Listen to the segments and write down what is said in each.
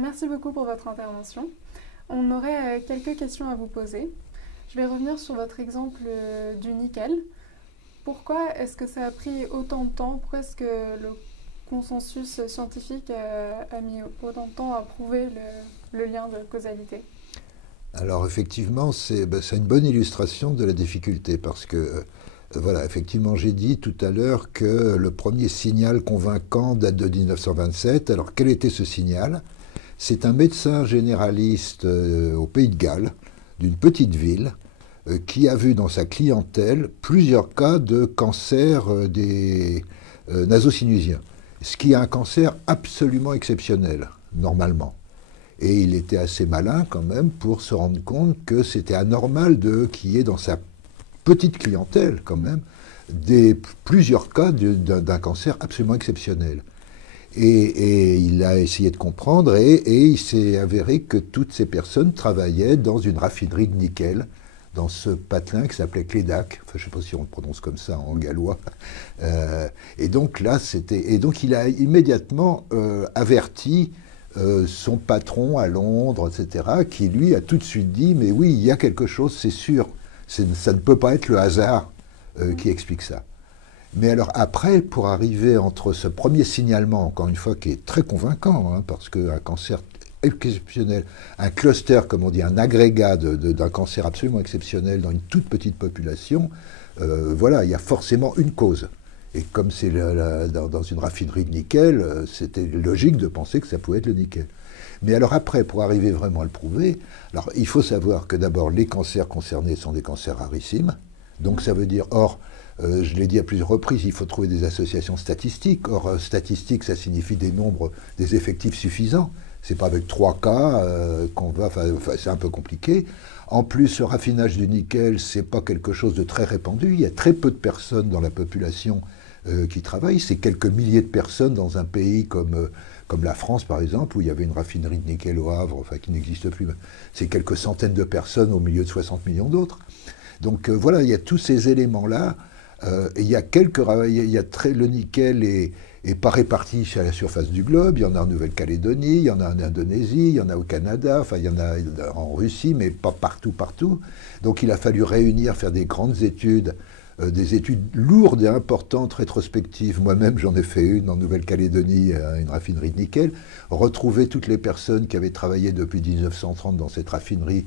merci beaucoup pour votre intervention. On aurait quelques questions à vous poser. Je vais revenir sur votre exemple du nickel. Pourquoi est-ce que ça a pris autant de temps? Pourquoi est-ce que le consensus scientifique a mis autant de temps à prouver le lien de causalité? Alors effectivement, c'est une bonne illustration de la difficulté parce que, voilà, effectivement, j'ai dit tout à l'heure que le premier signal convaincant date de 1927. Alors quel était ce signal? C'est un médecin généraliste au Pays de Galles, d'une petite ville, qui a vu dans sa clientèle plusieurs cas de cancer des naso-sinusiens, ce qui est un cancer absolument exceptionnel, normalement. Et il était assez malin quand même pour se rendre compte que c'était anormal qu'il y ait dans sa petite clientèle quand même plusieurs cas d'un cancer absolument exceptionnel. Et il a essayé de comprendre et il s'est avéré que toutes ces personnes travaillaient dans une raffinerie de nickel, dans ce patelin qui s'appelait Clédac, enfin, je ne sais pas si on le prononce comme ça en gallois. Et donc là, il a immédiatement averti son patron à Londres, etc., qui lui a tout de suite dit, mais oui, il y a quelque chose, c'est sûr, ça ne peut pas être le hasard qui explique ça. Mais alors après, pour arriver entre ce premier signalement, encore une fois, qui est très convaincant, hein, parce qu'un cancer exceptionnel, un cluster, comme on dit, un agrégat d'un cancer absolument exceptionnel dans une toute petite population, voilà, il y a forcément une cause. Et comme c'est dans une raffinerie de nickel, c'était logique de penser que ça pouvait être le nickel. Mais alors après, pour arriver vraiment à le prouver, alors il faut savoir que d'abord les cancers concernés sont des cancers rarissimes. Donc ça veut dire, je l'ai dit à plusieurs reprises, il faut trouver des associations statistiques. Or, statistiques, ça signifie des nombres, des effectifs suffisants. C'est pas avec 3 cas qu'on va, c'est un peu compliqué. En plus, le raffinage du nickel, c'est pas quelque chose de très répandu. Il y a très peu de personnes dans la population qui travaillent. C'est quelques milliers de personnes dans un pays comme la France, par exemple, où il y avait une raffinerie de nickel au Havre, enfin qui n'existe plus. C'est quelques centaines de personnes au milieu de 60 millions d'autres. Donc voilà, il y a tous ces éléments-là. Et il y a le nickel est pas réparti à la surface du globe. Il y en a en Nouvelle-Calédonie, il y en a en Indonésie, il y en a au Canada, enfin il y en a en Russie, mais pas partout. Donc il a fallu faire des grandes études, des études lourdes et importantes, rétrospectives. Moi-même, j'en ai fait une en Nouvelle-Calédonie, à une raffinerie de nickel. Retrouver toutes les personnes qui avaient travaillé depuis 1930 dans cette raffinerie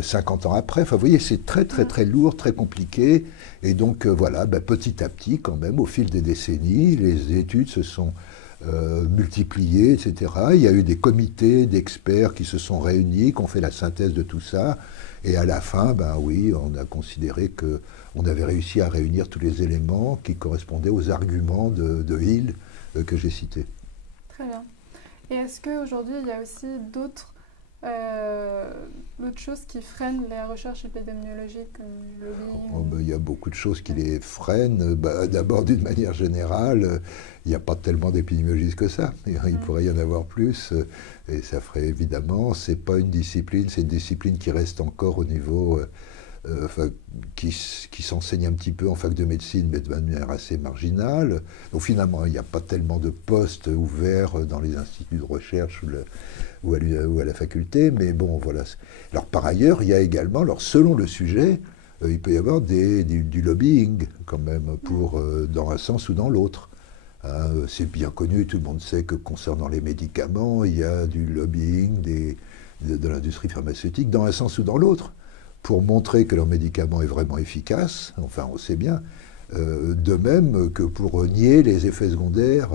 50 ans après. Enfin, vous voyez, c'est très, très, très lourd, très compliqué. Et donc, voilà, petit à petit, quand même, au fil des décennies, les études se sont multipliées, etc. Il y a eu des comités d'experts qui se sont réunis, qui ont fait la synthèse de tout ça. Et à la fin, oui, on a considéré qu'on avait réussi à réunir tous les éléments qui correspondaient aux arguments de Hill que j'ai cités. Très bien. Et est-ce qu'aujourd'hui, il y a aussi d'autres choses qui freinent les recherches épidémiologiques comme le lobbying? Il y a beaucoup de choses qui les freinent. D'abord, d'une manière générale, il n'y a pas tellement d'épidémiologistes que ça. Il pourrait y en avoir plus. Et ça ferait évidemment, c'est pas une discipline, c'est une discipline qui reste encore au niveau, qui s'enseigne un petit peu en fac de médecine, mais de manière assez marginale. Donc finalement, il n'y a pas tellement de postes ouverts dans les instituts de recherche ou à la faculté, mais bon, voilà. Alors par ailleurs, il y a également, alors selon le sujet, il peut y avoir du lobbying quand même, dans un sens ou dans l'autre. C'est bien connu, tout le monde sait que concernant les médicaments, il y a du lobbying de l'industrie pharmaceutique dans un sens ou dans l'autre, pour montrer que leur médicament est vraiment efficace, enfin on sait bien, de même que pour nier les effets secondaires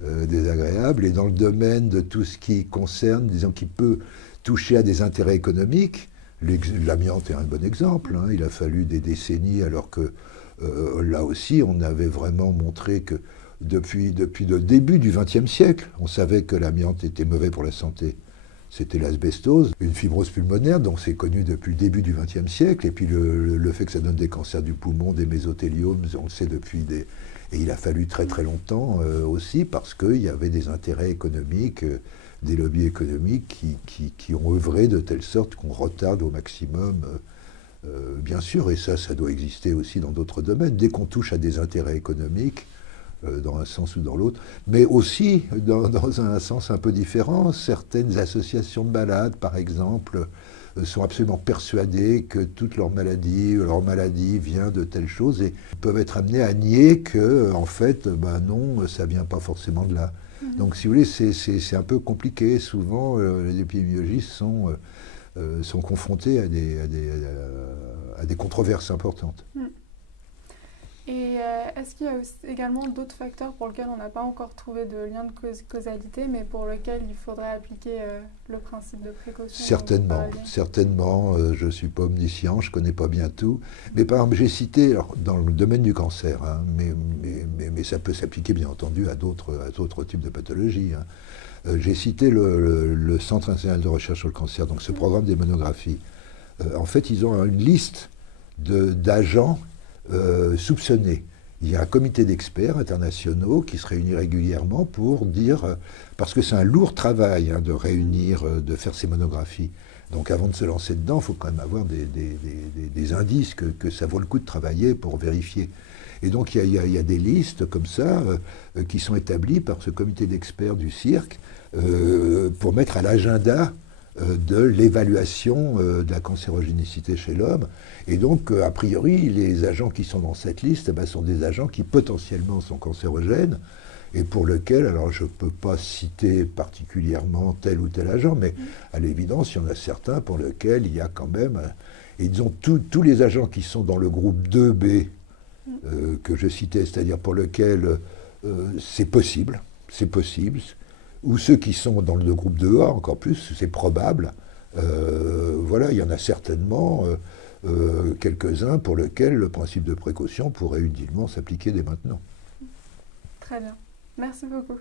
désagréables, et dans le domaine de tout ce qui concerne, disons, qui peut toucher à des intérêts économiques. L'amiante est un bon exemple, hein. Il a fallu des décennies, alors que là aussi on avait vraiment montré que depuis le début du XXe siècle, on savait que l'amiante était mauvais pour la santé. C'était l'asbestose, une fibrose pulmonaire, donc c'est connu depuis le début du XXe siècle, et puis le fait que ça donne des cancers du poumon, des mésothéliomes, on le sait depuis des... Et il a fallu très très longtemps aussi, parce qu'il y avait des intérêts économiques, des lobbies économiques qui ont œuvré de telle sorte qu'on retarde au maximum, bien sûr, et ça doit exister aussi dans d'autres domaines. Dès qu'on touche à des intérêts économiques, dans un sens ou dans l'autre, mais aussi dans un sens un peu différent. Certaines associations de malades, par exemple, sont absolument persuadées que toute leur maladie vient de telle chose et peuvent être amenées à nier que, en fait, ben non, ça vient pas forcément de là. Donc, si vous voulez, c'est un peu compliqué. Souvent, les épidémiologistes sont confrontés à des controverses importantes. Et est-ce qu'il y a également d'autres facteurs pour lesquels on n'a pas encore trouvé de lien de causalité, mais pour lesquels il faudrait appliquer le principe de précaution? Certainement. Je ne suis pas omniscient, je ne connais pas bien tout. Mais par exemple, j'ai cité, alors, dans le domaine du cancer, hein, mais ça peut s'appliquer bien entendu à d'autres types de pathologies. Hein. J'ai cité le Centre international de recherche sur le cancer, donc ce programme des monographies. En fait, ils ont une liste d'agents soupçonnés. Il y a un comité d'experts internationaux qui se réunit régulièrement pour dire, parce que c'est un lourd travail hein, de réunir, de faire ces monographies. Donc avant de se lancer dedans, il faut quand même avoir des indices que ça vaut le coup de travailler pour vérifier. Et donc il y a des listes comme ça qui sont établies par ce comité d'experts du cirque pour mettre à l'agenda de l'évaluation de la cancérogénicité chez l'homme. Et donc, a priori, les agents qui sont dans cette liste sont des agents qui potentiellement sont cancérogènes et pour lesquels, alors je ne peux pas citer particulièrement tel ou tel agent, mais à l'évidence, il y en a certains pour lesquels il y a quand même, et disons tous les agents qui sont dans le groupe 2B que je citais, c'est-à-dire pour lesquels c'est possible, ou ceux qui sont dans le groupe 2A, encore plus, c'est probable. Voilà, il y en a certainement quelques-uns pour lesquels le principe de précaution pourrait utilement s'appliquer dès maintenant. Très bien. Merci beaucoup.